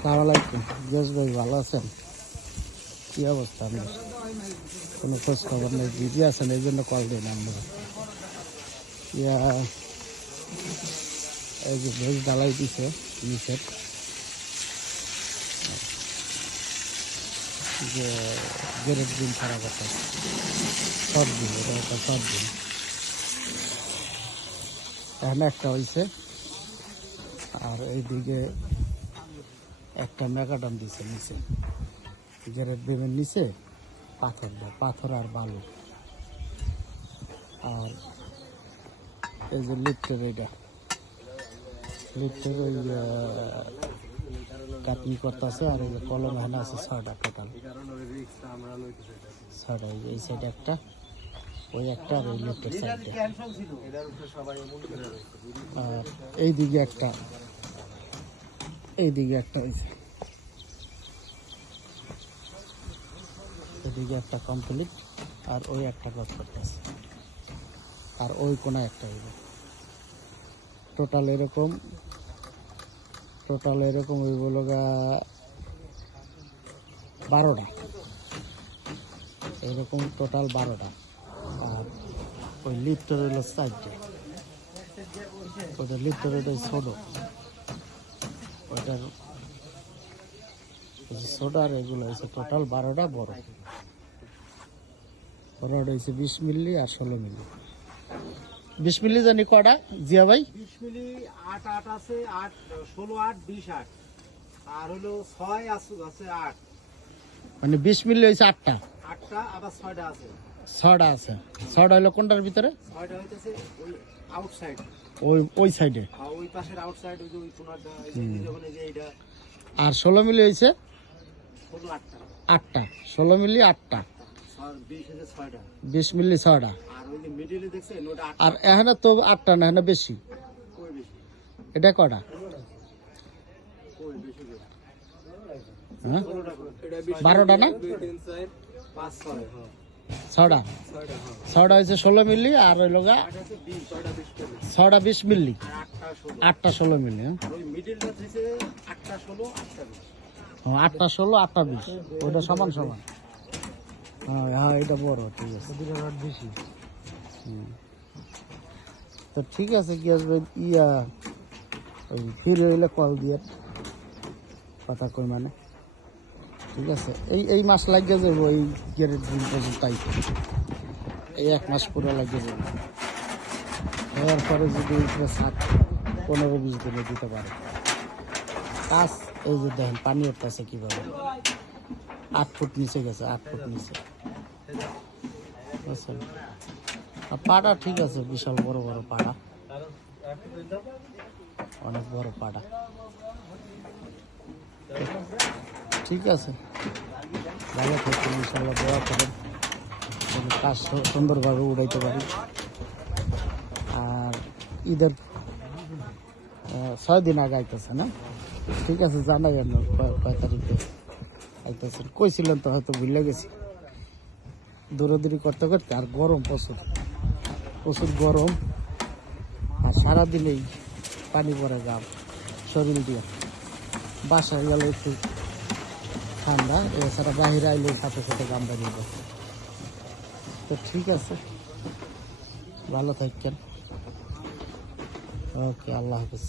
আসসালামু আলাইকুম। গিয়াস ভাই ভালো আছেন? কি অবস্থা আপনার? কোনো খোঁজ খবর নেই, বিজি আছেন, এই জন্য কল দিন আমরা। ইয়া এই যে ভেজ ডালাই দিছে নিচের যে গেরের দিন ছাড়া কথা সব দিন, এটা একটা সব দিন এখানে একটা হয়েছে। আর এইদিকে একটা মেগাডাম দিছে নিচে, গেরের ডিমের নিচে পাথর আর বালু। আর এই যে লিফটের লিফটের ওই কাটিং করতেছে। আর এই যে কলম এখানে আছে 6টা টোটাল, 6টা। এই সাইডে একটা, ওই একটা, আর ওই লিফটের সাইডে। আর এইদিকে একটা হয়েছে, এদিকে একটা কমপ্লিট। আর ওই একটা কাজ করতেছে, আর ওই কোনায় একটা হইবে। টোটাল এরকম হইব লগা 12টা, এরকম টোটাল 12টা। আর ওই লিফটের হইলো 4টে, ওইটা লিফটের ওইটাই ছোট, ওইটার ছোট। আর এগুলো হয়েছে টোটাল 12টা বড়। বড়টা হয়েছে 20 মিলি আর 16 মিলি। 20 মিলি জানি কটা জিয়া ভাই? 20 মিলি 8 আছে, 8 16 8 20 8। আর হলো 6 আছে 8, মানে 20 মিলি হয়েছে 8টা, 8টা আবার 6টা আছে। 6টা আছে। 6টা হলো কোনটার ভিতরে? 6টা হইতেছে ওই আউটসাইড, ওই সাইডে, ওই পাশের আউটসাইড, ওই যে ওই কোণাটা, এই যে ওখানে যে এইটা। আর 16 মিলি হয়েছে 16 8টা, 8টা। 16 মিলি 8টা, 20 হইছে 6টা। 20 মিলি 6টা। আর ওই যে মিডলে দেখছেন ওটা 8টা। আর এখানে তো 8টা না, এখানে বেশি। কই বেশি? এটা কটা? কই বেশি করে? হ্যাঁ 16টা করে। 12টা না? 2 3 4 5 6, হ্যাঁ 6টা। 6টা, হ্যাঁ 6টা হয়েছে 16 মিলি। আর ওই লগা 8 আছে 20, 6টা 20 করে। 6টা 20 মিলি, আর 8টা 16। 8টা 16 মিলি। হ্যাঁ আর ওই মিডলটা হইছে 8টা 16 8টা 20। 8টা 16 8টা 20, ওইটা সমান। হ্যাঁ হ্যাঁ, এটা বড়, ঠিক আছে। বেশি। তো ঠিক আছে, কি আসবে ইয়া ওই ফিরে হইলে কল দিয়ে কথা কই, মানে ঠিক আছে। এই মাস লাগিয়ে যাবো, এই গেরের দিন পর্যন্ত আইতে এই 1 মাস পুরো লাগিয়ে যাবো। এরপরে যদি 15-20 দিনে দিতে পারে কাজ। এই যে দেখেন পানি উঠতেছে কিভাবে, 8 ফুট নিচে গেছে, 8 ফুট নিচে, বুঝছেন? আর পাড়া ঠিক আছে, বিশাল বড় পাড়া, অনেক বড় পাড়া। ঠিক আছে, ভালো থাকবেন, ইনশাল্লাহ দোয়া করেন কাজ সুন্দরভাবে উড়াইতে পারি। আর ঈদের 6 দিন আগে আইতেছে না? ঠিক আছে, জানাই না কয় তারিখে আইতেছেন। কইছিলেন তো, হয়তো ভুলে গেছি। দৌড়াদৌড়ি করতে করতে, আর গরম প্রচুর গরম। আর সারাদিনেই পানি পড়ে গাম শরীর দিয়ে। বাসায় গেলে একটু ঠান্ডা, এছাড়া বাহিরে আইলে সাথে সাথে গাম বাড়িয়ে যায়। তো ঠিক আছে, ভালো থাকেন। ওকে, আল্লাহ হাফেজ।